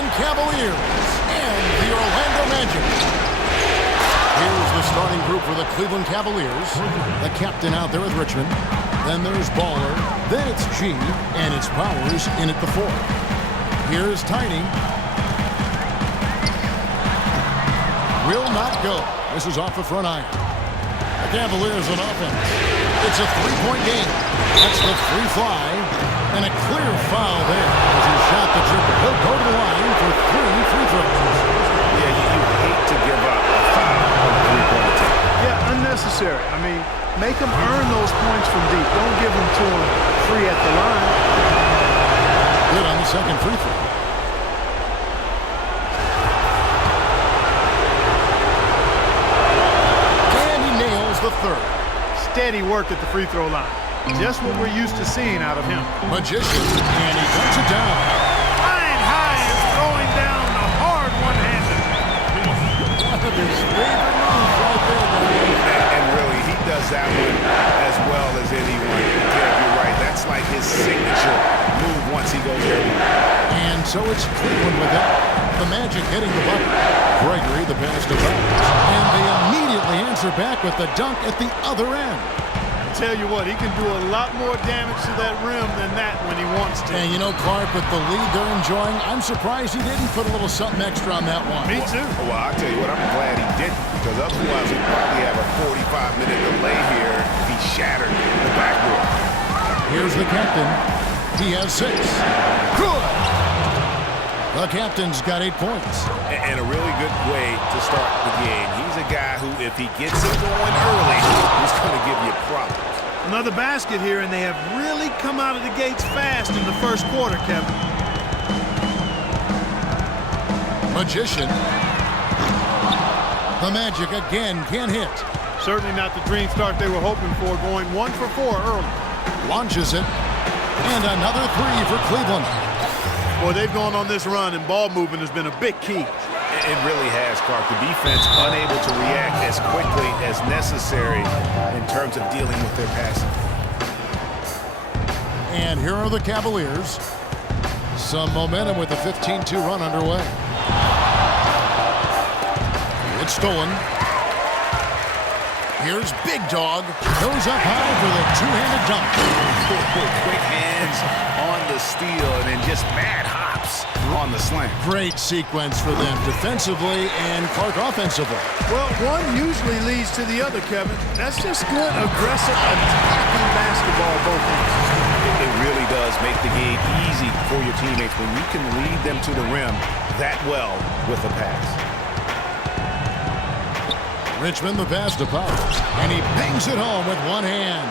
Cleveland Cavaliers and the Orlando Magic. Here's the starting group for the Cleveland Cavaliers. The captain out there with Richmond. Then there's Baller. Then it's G. And it's Powers in at the 4. Here's Tiny. Will not go. This is off the front iron. The Cavaliers on offense. It's a 3-point game. That's the free fly. And a clear foul there as he shot the triple. He'll go to the line for 3 free throws. Yeah, you hate to give up a foul on a 3-point attempt. Yeah, unnecessary. I mean, make them earn those points from deep. Don't give them to them free at the line. Good on the second free throw. And he nails the third. Steady work at the free throw line. Just what we're used to seeing out of him. Magician, and he puts it down. Flying high and throwing down a hard one-hander. One of his favorite moves right there, guys. And really, he does that one as well as anyone. Yeah, you're right. That's like his signature move once he goes there. And so it's Cleveland with it. The Magic hitting the bucket. Gregory the pass to Powers. And they immediately answer back with the dunk at the other end. Tell you what, he can do a lot more damage to that rim than that when he wants to. And you know, Clark, with the lead they're enjoying, I'm surprised he didn't put a little something extra on that one. Me too. Well, I'll tell you what, I'm glad he didn't, because otherwise he'd probably have a 45-minute delay here if he shattered the backboard. Here's the captain. He has 6. Good! The captain's got 8 points. And a really good way to start the game. He's a guy who, if he gets it going early, he's going to give you problems. Another basket here, and they have really come out of the gates fast in the first quarter, Kevin. Magician. The Magic again can't hit. Certainly not the dream start they were hoping for, going 1 for 4 early. Launches it. And another 3 for Cleveland. Boy, they've gone on this run, and ball movement has been a big key. It really has, Clark. The defense unable to react as quickly as necessary in terms of dealing with their passing. And here are the Cavaliers. Some momentum with the 15-2 run underway. It's stolen. Here's Big Dog. Goes up high for the two-handed dunk. Quick hands on the steal and then just mad hops on the slam. Great sequence for them defensively and Clark offensively. Well, one usually leads to the other, Kevin. That's just good, aggressive, attacking basketball both ends. It really does make the game easy for your teammates when you can lead them to the rim that well with a pass. Richmond the pass to Powers, and he bangs it home with one hand.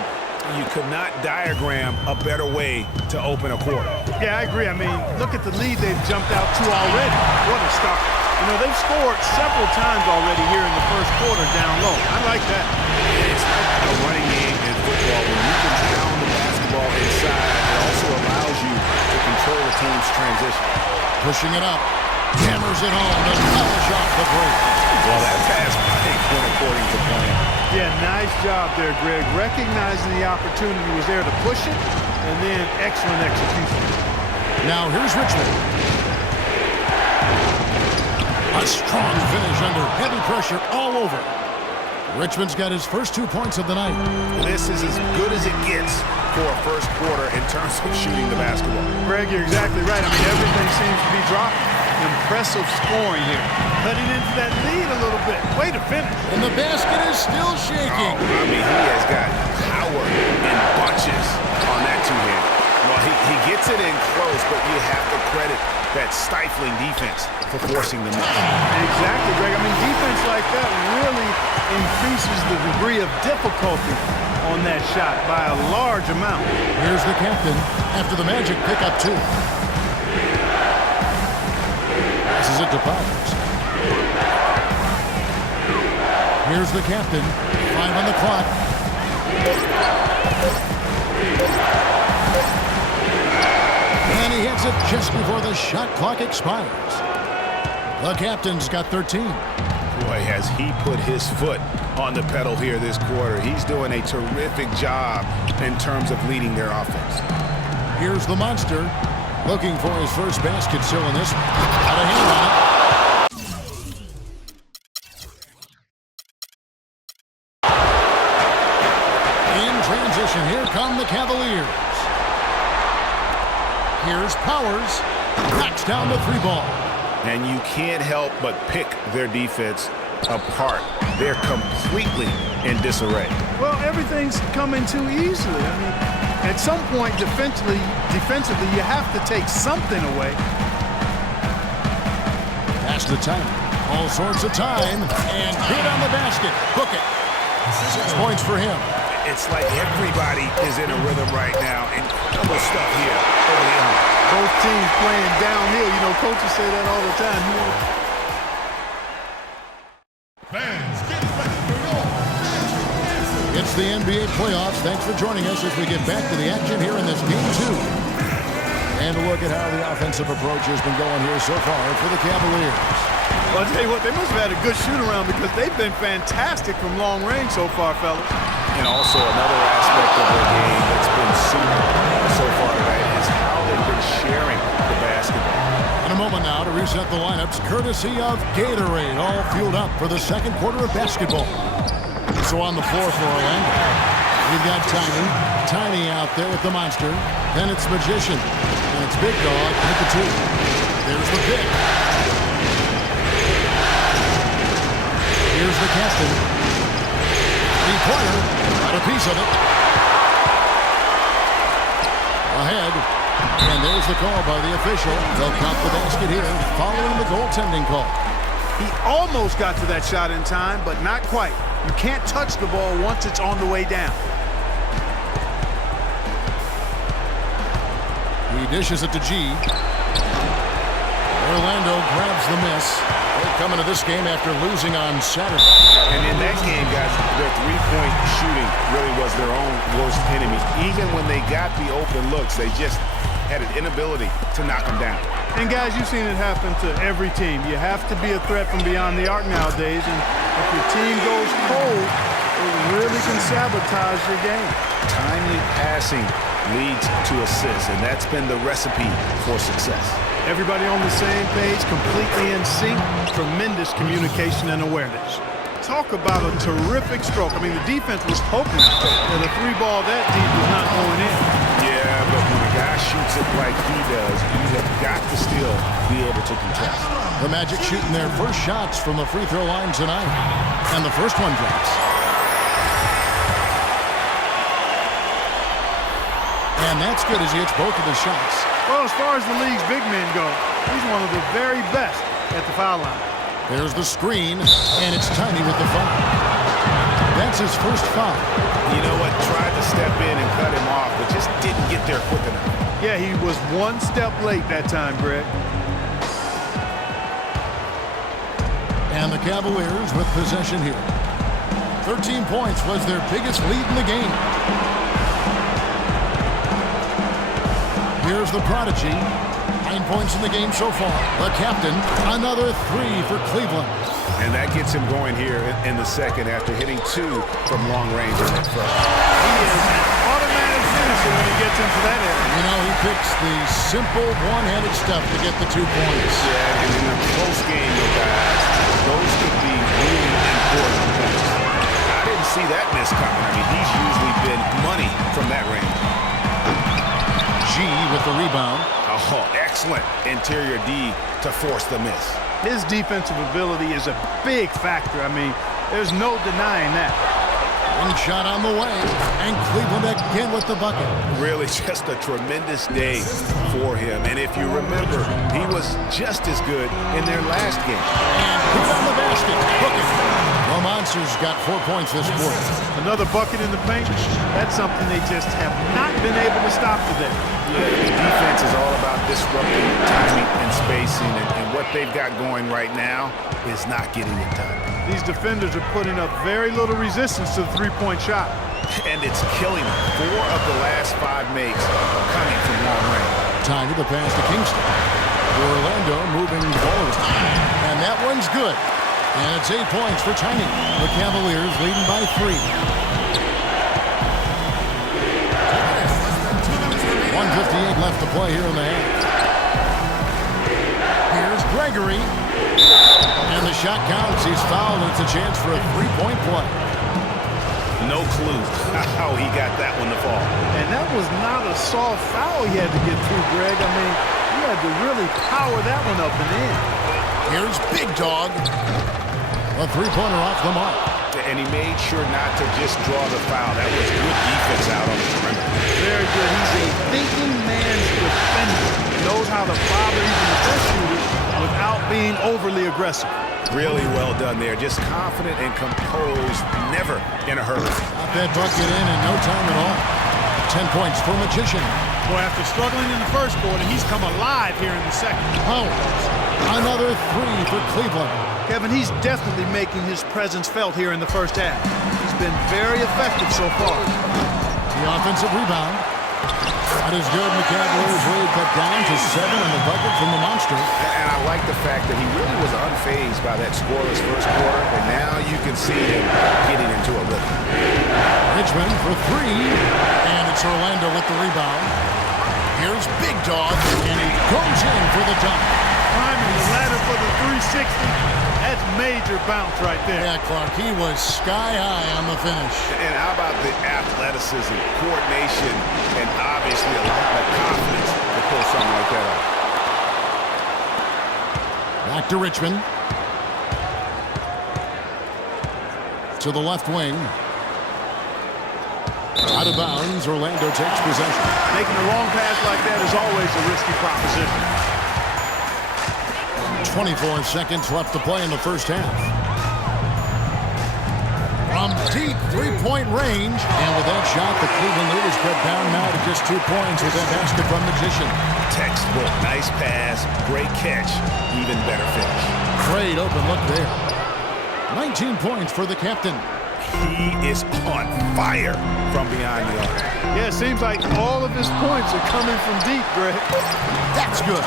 You could not diagram a better way to open a quarter. Yeah, I agree. I mean, look at the lead they've jumped out to already. What a start. You know, they've scored several times already here in the first quarter down low. I like that. It's like a running game in football. When you can pound the basketball inside, it also allows you to control the team's transition. Pushing it up. Hammers it home to polish off the break. Well, that pass went according to plan. Yeah, nice job there, Greg. Recognizing the opportunity was there to push it, and then excellent execution. Now here's Richmond. A strong finish under heavy pressure all over. Richmond's got his first 2 points of the night. This is as good as it gets for a first quarter in terms of shooting the basketball. Greg, you're exactly right. I mean, everything seems to be dropping. Impressive scoring here. Cutting into that lead a little bit. Way to finish. And the basket is still shaking. Oh, I mean, he has got power in bunches on that two-hand. Well, he gets it in close, but you have to credit that stifling defense for forcing the miss. Exactly, Greg. I mean, defense like that really increases the degree of difficulty on that shot by a large amount. Here's the captain after the Magic pick up 2. Passes it to Powers. Here's the captain. 5 on the clock. And he hits it just before the shot clock expires. The captain's got 13. Boy, has he put his foot on the pedal here this quarter. He's doing a terrific job in terms of leading their offense. Here's the monster. Looking for his first basket still in this one. Got a hand on it. In transition, here come the Cavaliers. Here's Powers. Knocks down the three ball. And you can't help but pick their defense apart. They're completely in disarray. Well, everything's coming too easily. I mean, at some point, defensively, you have to take something away. Pass the time. All sorts of time. And good on the basket. Book it. 6 points for him. It's like everybody is in a rhythm right now. Incredible stuff here early on. Both teams playing downhill. You know, coaches say that all the time. Fans, get ready for your It's the NBA playoffs. Thanks for joining us as we get back to the action here in this game 2. And a look at how the offensive approach has been going here so far for the Cavaliers. Well, I'll tell you what, they must have had a good shoot-around because they've been fantastic from long range so far, fellas. And also another aspect of their game that's been super so far tonight is how they've been sharing the basketball. In a moment now to reset the lineups, courtesy of Gatorade, all fueled up for the second quarter of basketball. So on the floor for Orlando, we've got Tiny out there with the monster. Then it's Magician, and it's Big Dog with the 2. There's the pick. Here's the captain. Three-pointer, got a piece of it. Ahead, and there's the call by the official. They'll count the basket here following the goaltending call. He almost got to that shot in time, but not quite. You can't touch the ball once it's on the way down. He dishes it to G. Orlando grabs the miss. They're coming to this game after losing on Saturday. And in that game, guys, their three-point shooting really was their own worst enemy. Even when they got the open looks, they just had an inability to knock them down. And guys, you've seen it happen to every team. You have to be a threat from beyond the arc nowadays, and if your team goes cold, it really can sabotage your game. Timely passing leads to assists, and that's been the recipe for success. Everybody on the same page, completely in sync, tremendous communication and awareness. Talk about a terrific stroke. I mean, the defense was hoping that a three ball that deep was not going in. Yeah, but when a guy shoots it like he does, you have got to still be able to contest. The Magic shooting their first shots from the free throw line tonight. And the first one drops. And that's good as he hits both of his shots. Well, as far as the league's big men go, he's one of the very best at the foul line. There's the screen, and it's Tiny with the foul. That's his first foul. You know what? Tried to step in and cut him off, but just didn't get there quick enough. Yeah, he was one step late that time, Greg. And the Cavaliers with possession here. 13 points was their biggest lead in the game. Here's the prodigy. 9 points in the game so far. The captain, another 3 for Cleveland. And that gets him going here in the second after hitting 2 from long range in that front. He is an automatic finisher when he gets into that area. You know, he picks the simple one-handed stuff to get the 2 points. Yeah, and in a close game, though, guys, those could be really important points. I didn't see that miss coming. I mean, he's usually been money from that range. G with the rebound. Oh, excellent interior D to force the miss. His defensive ability is a big factor. I mean, there's no denying that. One shot on the way, and Cleveland again with the bucket. Really just a tremendous day for him. And if you remember, he was just as good in their last game. And put on the basket. Hook it. The Monsters got 4 points this quarter. Another bucket in the paint. That's something they just have not been able to stop today. Yeah, the defense is all about disrupting timing and spacing, and what they've got going right now is not getting it done. These defenders are putting up very little resistance to the three-point shot. And it's killing them. 4 of the last 5 makes coming from long range. Time to the pass to Kingston. Orlando moving forward. And that one's good. And it's 8 points for Tiny. The Cavaliers leading by 3. 1:58 left to play here in the half. Gregory. And the shot counts. He's fouled, and it's a chance for a three-point play. No clue how he got that one to fall. And that was not a soft foul he had to get through, Greg. I mean, he had to really power that one up and in. Here's Big Dog. A three-pointer off the mark. And he made sure not to just draw the foul. That was good defense out on the perimeter. Very good. He's a thinking man's defender. He knows how to bother even the best shooter without being overly aggressive. Really well done there. Just confident and composed, never in a hurry. Got that bucket in no time at all. 10 points for Magician. Boy, after struggling in the first quarter, he's come alive here in the second. Oh, another three for Cleveland. Kevin, he's definitely making his presence felt here in the first half. He's been very effective so far. The offensive rebound. That is good. The Cavaliers really cut down to 7 on the bucket from the monster. And I like the fact that he really was unfazed by that scoreless first quarter, and now you can see him getting into a rhythm. Richmond for three, and it's Orlando with the rebound. Here's Big Dog, and he goes in for the dunk. Climbing the ladder for the 360. That's major bounce right there. Yeah, Clark, he was sky high on the finish. And how about the athleticism, coordination, and obviously a lot of confidence to pull something like that off. Back to Richmond. To the left wing. Out of bounds, Orlando takes possession. Making the wrong pass like that is always a risky proposition. 24 seconds left to play in the first half. From deep three-point range, and with that shot, the Cleveland leaders cut down now to just 2 points with that basket from Magician. Textbook, nice pass, great catch, even better finish. Great open look there. 19 points for the captain. He is on fire from behind the arc. Yeah, it seems like all of his points are coming from deep, Greg. That's good.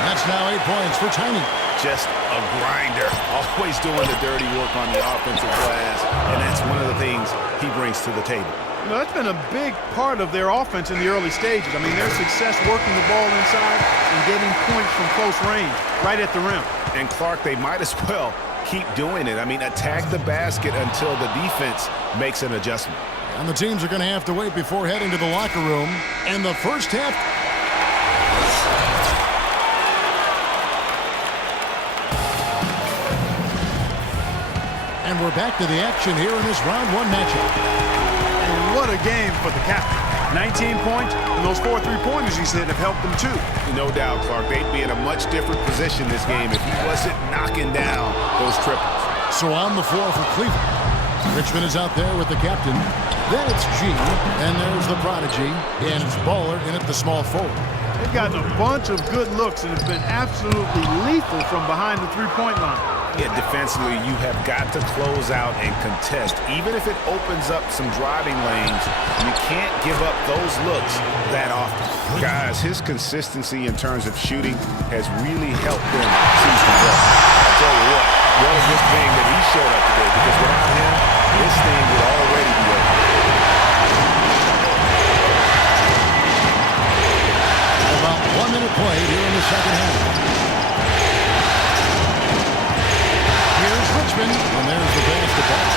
That's now 8 points for Tiny. Just a grinder, always doing the dirty work on the offensive glass, and that's one of the things he brings to the table. You know, that's been a big part of their offense in the early stages. I mean, their success working the ball inside and getting points from close range, right at the rim. And Clark, they might as well keep doing it. I mean, attack the basket until the defense makes an adjustment. And the teams are going to have to wait before heading to the locker room. And the first half... And we're back to the action here in this round one matchup. And what a game for the captain. 19 points, and those 4 3-pointers he said have helped them too. No doubt, Clark. They'd be in a much different position this game if he wasn't knocking down those triples. So on the floor for Cleveland. Richmond is out there with the captain. Then it's G, and there's the prodigy, and it's Baller in at the small forward. They've gotten a bunch of good looks and have been absolutely lethal from behind the three-point line. Yeah, defensively, you have got to close out and contest. Even if it opens up some driving lanes, you can't give up those looks that often. Guys, his consistency in terms of shooting has really helped them seize control. I'll tell you what a good thing that he showed up today, because without him, this thing would already be over. About 1 minute played here in the second half. Here's Richmond, and there's the basketball.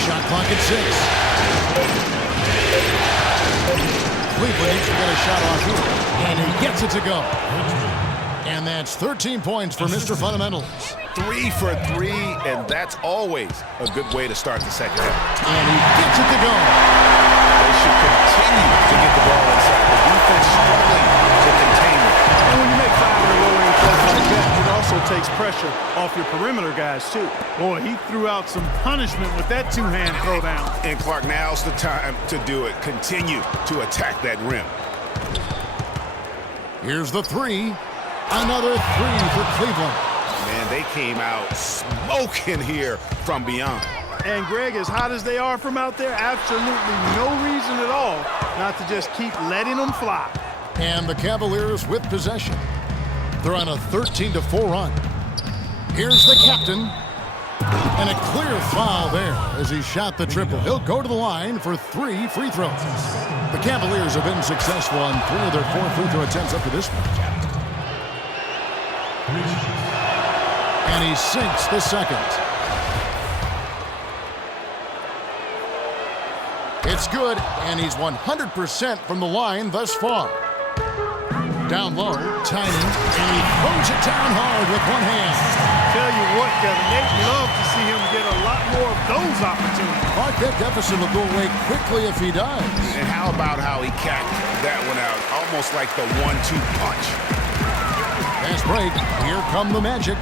Shot clock at 6. Cleveland needs to get a shot off here, and he gets it to go. And that's 13 points for Mr. Fundamentals. 3 for 3, and that's always a good way to start the second half. And he gets it to go. They should continue to get the ball inside. The defense struggling to contain it. And when you make 5 in a row in close like that, it also takes pressure off your perimeter guys, too. Boy, he threw out some punishment with that two-hand throwdown. And Clark, now's the time to do it. Continue to attack that rim. Here's the 3. Another 3 for Cleveland. Man, they came out smoking here from beyond. And Greg, as hot as they are from out there, absolutely no reason at all not to just keep letting them fly. And the Cavaliers with possession. They're on a 13-4 run. Here's the captain. And a clear foul there as he shot the triple. He'll go to the line for 3 free throws. The Cavaliers have been successful on 3 of their 4 free throw attempts up to this point. And he sinks the second. It's good, and he's 100% from the line thus far. Down low, Tiny, and he throws it down hard with one hand. Tell you what, Kevin, they'd love to see him get a lot more of those opportunities. Clark, that deficit will go away quickly if he does. And how about how he capped that one out? Almost like the 1-2 punch. Fast break. Here come the Magic.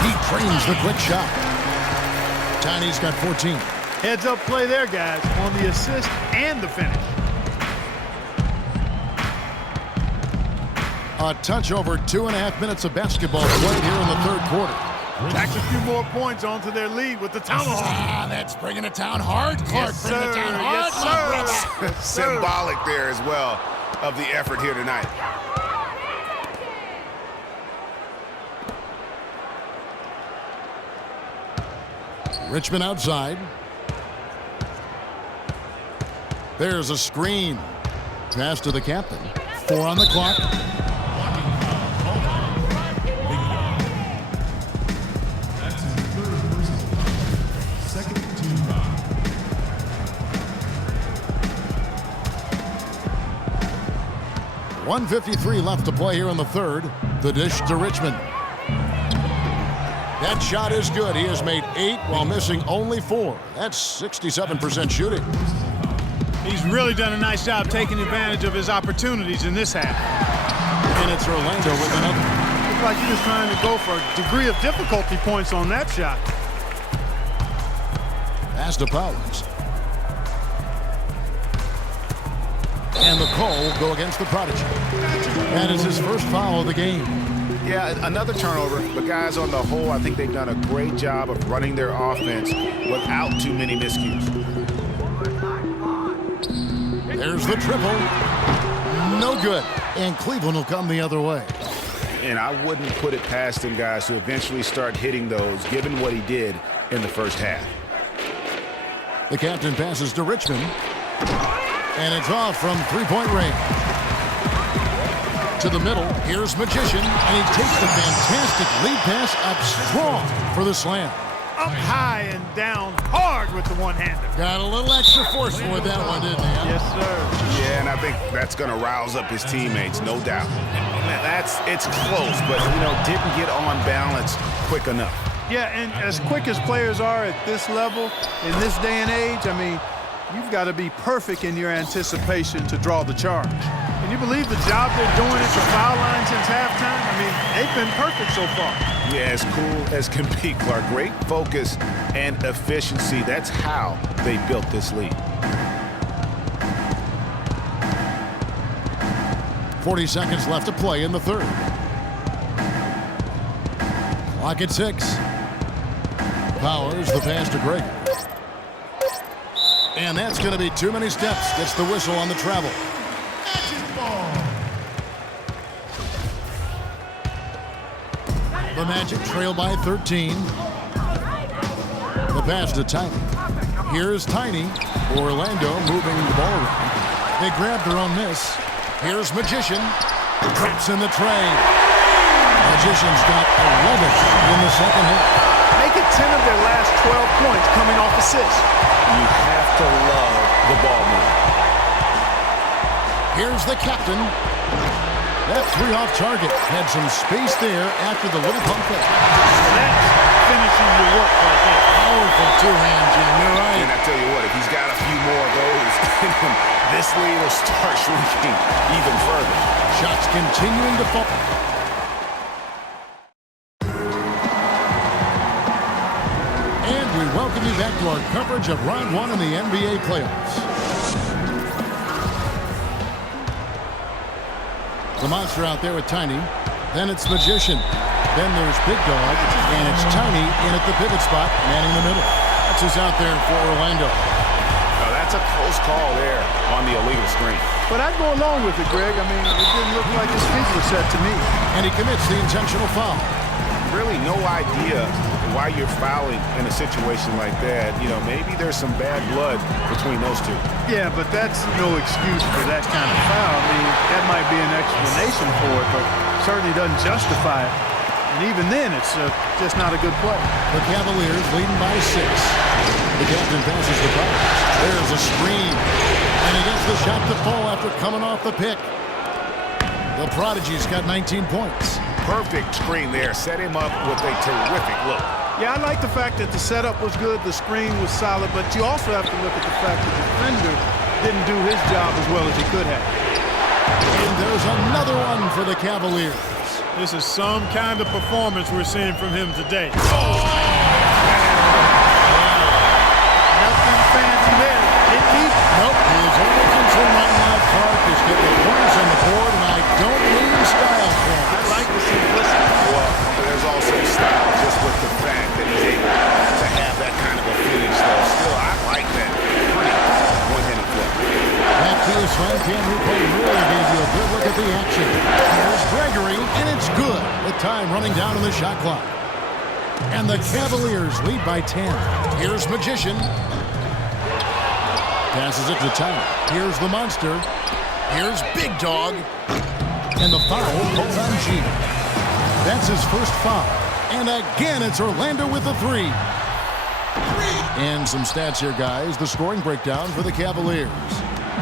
He drains the quick shot. Tiny's got 14. Heads-up play there, guys, on the assist and the finish. A touch over 2.5 minutes of basketball played here in the third quarter. Tacks a few more points onto their lead with the tomahawk. That's bringing it down hard. Clark, Yes, bring it down hard. Yes, sir. Yes, sir. Symbolic there as well of the effort here tonight. Richmond outside. There's a screen. Pass to the captain. 4 on the clock. .153 left to play here in the third. The dish to Richmond. That shot is good. He has made 8 while missing only 4. That's 67% shooting. He's really done a nice job taking advantage of his opportunities in this half. And it's Orlando with another. Looks like he was trying to go for a degree of difficulty points on that shot. Pass to Powers. And the call will go against the Prodigy. That is his first foul of the game. Yeah, another turnover. But guys, on the whole, I think they've done a great job of running their offense without too many miscues. There's the triple. No good. And Cleveland will come the other way. And I wouldn't put it past him, guys, to eventually start hitting those, given what he did in the first half. The captain passes to Richmond. And it's off from three-point range. To the middle, here's Magician, and he takes the fantastic lead pass up strong for the slam. Up high and down hard with the one-hander. Got a little extra force with that one, didn't he? Huh? Yes, sir. Yeah, and I think that's going to rouse up his teammates, no doubt. It's close, but, didn't get on balance quick enough. Yeah, and as quick as players are at this level, in this day and age, I mean, you've got to be perfect in your anticipation to draw the charge. Can you believe the job they're doing at the foul line since halftime? I mean, they've been perfect so far. Yeah, as cool as can be, Clark. Great focus and efficiency. That's how they built this lead. 40 seconds left to play in the third. Clock at 6. Powers the pass to Greg. And that's going to be too many steps. Gets the whistle on the travel. The Magic trail by 13. The pass to Tiny. Here's Tiny. Orlando moving the ball around. They grab their own miss. Here's Magician. Traps in the tray. Magician's got 11 in the second half. Make it 10 of their last 12 points coming off assists. You have to love the ball movement. Here's the captain. That 3 off target. Had some space there after the little pump fake. That's finishing your work right there. Powerful two-hand, Jim. You're right. And I tell you what, if he's got a few more of those, this lead will start shrinking even further. Shots continuing to fall. And we welcome you back to our coverage of Round 1 in the NBA playoffs. The monster out there with Tiny. Then it's Magician. Then there's Big Dog. And it's Tiny in at the pivot spot, manning the middle. That's who's out there for Orlando. Now, that's a close call there on the illegal screen. But I'd go along with it, Greg. I mean, it didn't look like his feet were set to me. And he commits the intentional foul. Really no idea why you're fouling in a situation like that. Maybe there's some bad blood between those two. Yeah, but that's no excuse for that kind of foul. I mean, that might be an explanation for it, but certainly doesn't justify it. And even then, it's just not a good play. The Cavaliers leading by 6. The captain passes the ball. There's a screen. And he gets the shot to fall after coming off the pick. The Prodigy's got 19 points. Perfect screen there. Set him up with a terrific look. Yeah, I like the fact that the setup was good, the screen was solid, but you also have to look at the fact that the defender didn't do his job as well as he could have. And there's another one for the Cavaliers. This is some kind of performance we're seeing from him today. Nothing fancy there. Hit deep. Nope, his only concern right now, Clark, is getting the points on the board, and I don't mean style points. I like the simplicity. Well, there's also style just with the fact that he's able to have that kind of a finish, though. Still, I like that pretty one-handed flip. That PS5 cam replay really gave you a good look at the action. Here's Gregory, and it's good with time running down on the shot clock. And the Cavaliers lead by 10. Here's Magician. Passes it to Tyler. Here's the Monster. Here's Big Dog. And the foul pulled on G. That's his first foul. And again, it's Orlando with the 3. And some stats here, guys. The scoring breakdown for the Cavaliers.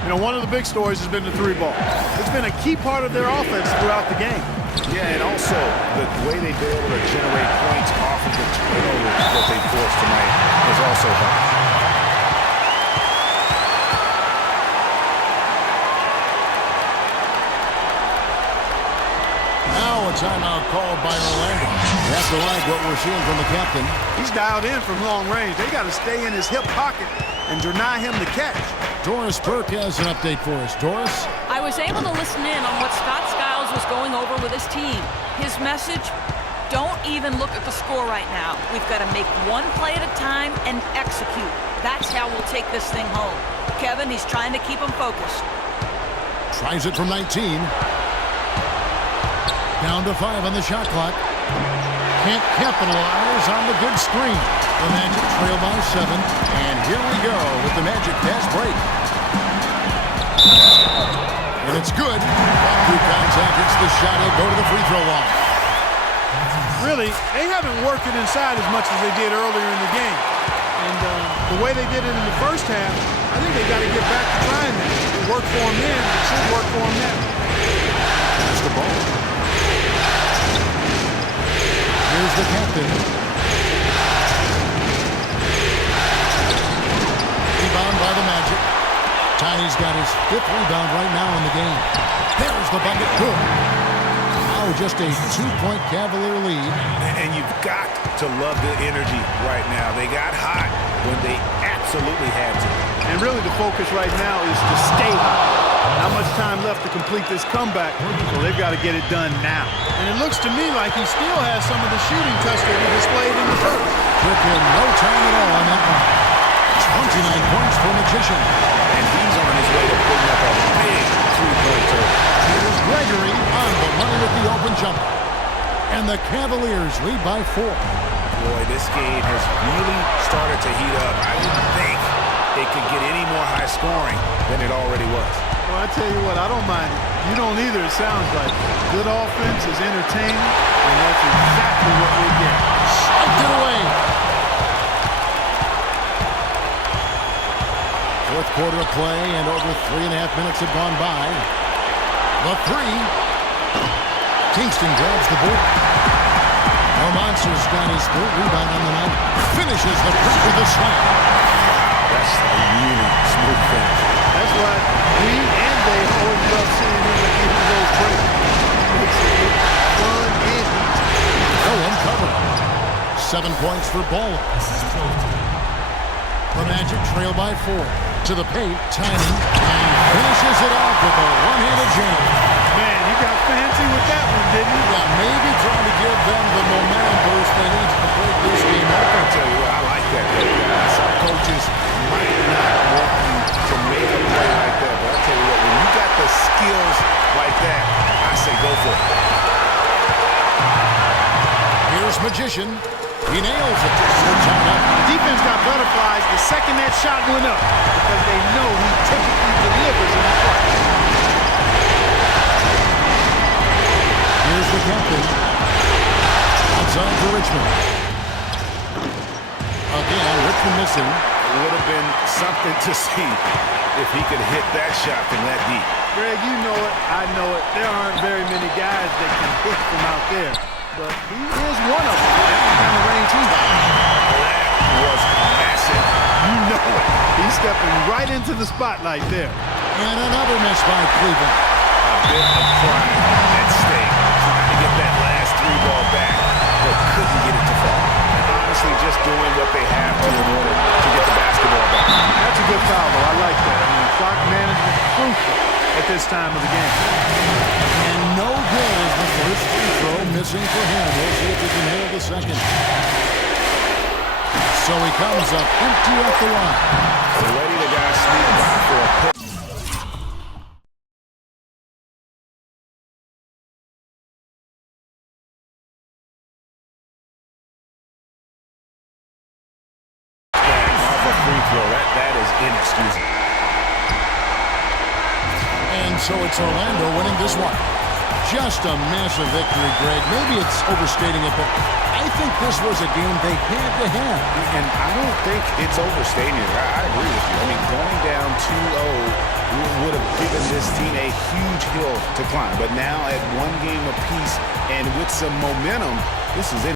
You know, one of the big stories has been the 3-ball. It's been a key part of their offense throughout the game. Yeah, and also the way they've been able to generate points off of the turnovers that they forced tonight has also helped. Now a timeout called by Orlando. You have to like what we're seeing from the captain. He's dialed in from long range. They got to stay in his hip pocket and deny him the catch. Doris Burke has an update for us. Doris? I was able to listen in on what Scott Skiles was going over with his team. His message, don't even look at the score right now. We've got to make one play at a time and execute. That's how we'll take this thing home. Kevin, he's trying to keep him focused. Tries it from 19. Down to 5 on the shot clock. Can't capitalize on the good screen. The Magic trail by 7. And here we go with the Magic fast break. And it's good. Through contact, it's the shot. He'll go to the free throw line. Really, they haven't worked it inside as much as they did earlier in the game. And the way they did it in the first half, I think they got to get back to trying that. It worked for them then. It should work for them now. That's the ball. Here's the captain. Rebound by the Magic. Tiny's got his 5th rebound right now in the game. There's the bucket. Good. Now just a 2-point Cavalier lead. And you've got to love the energy right now. They got hot when they absolutely had to. And really the focus right now is to stay hot. Not much time left to complete this comeback, so they've got to get it done now. And it looks to me like he still has some of the shooting touch that he displayed in the first. Took him no time at all on that one. 29 points for Magician. And he's on his way to putting up a big 3-pointer. Here's Gregory on the money with the open jumper. And the Cavaliers lead by 4. Boy, this game has really started to heat up. I didn't think it could get any more high scoring than it already was. Well, I tell you what, I don't mind it. You don't either, it sounds like. Good offense is entertaining, and that's exactly what we get. Spiked it away. Fourth quarter of play, and over 3.5 minutes have gone by. The 3. Kingston grabs the board. The Monster's got his 3rd rebound on the night. Finishes the break with a slam. That's a really smooth finish. That's why we and they always love seeing him at even those breaks. It makes it look fun and easy. No one covered. 7 points for Ball. The Magic trail by 4. To the paint, Tiny, and finishes it off with a one-handed jam. Man, he got fancy with that one, didn't he? Yeah, maybe trying to give them the momentum boost they need to break this game I open. tell you what, I like that. Some coaches might not want you to make a play like that, but I tell you what, when you got the skills like that, I say go for it. Here's Magician. He nails it. Defense got butterflies the second that shot went up because they know he typically delivers in the clutch. Here's the captain. inside for Richmond. Again, Richmond missing. It would have been something to see if he could hit that shot from that deep. Greg, you know it, I know it. There aren't very many guys that can hit from out there. But he is one of them. That's the kind of range he's got. That was massive. You know it. He's stepping right into the spotlight there. And another miss by Cleveland. A bit of pride at stake. Trying to get that last three ball back, but couldn't get it to fall. And honestly, just doing what they have to in order to get the basketball back. That's a good foul, though. I like that. I mean, clock management is crucial at this time of the game. And no good as the first free throw missing for him. We'll see if he can nail the second. So he comes up empty at the line. Already the guy sneaked by for a pick. Off a free throw. That is inexcusable. And so it's Orlando winning this one. Just a massive victory, Greg. Maybe it's overstating it, but I think this was a game they had to have. And I don't think it's overstating it. I agree with you. I mean, going down 2-0 would have given this team a huge hill to climb. But now at one game apiece and with some momentum, this is it.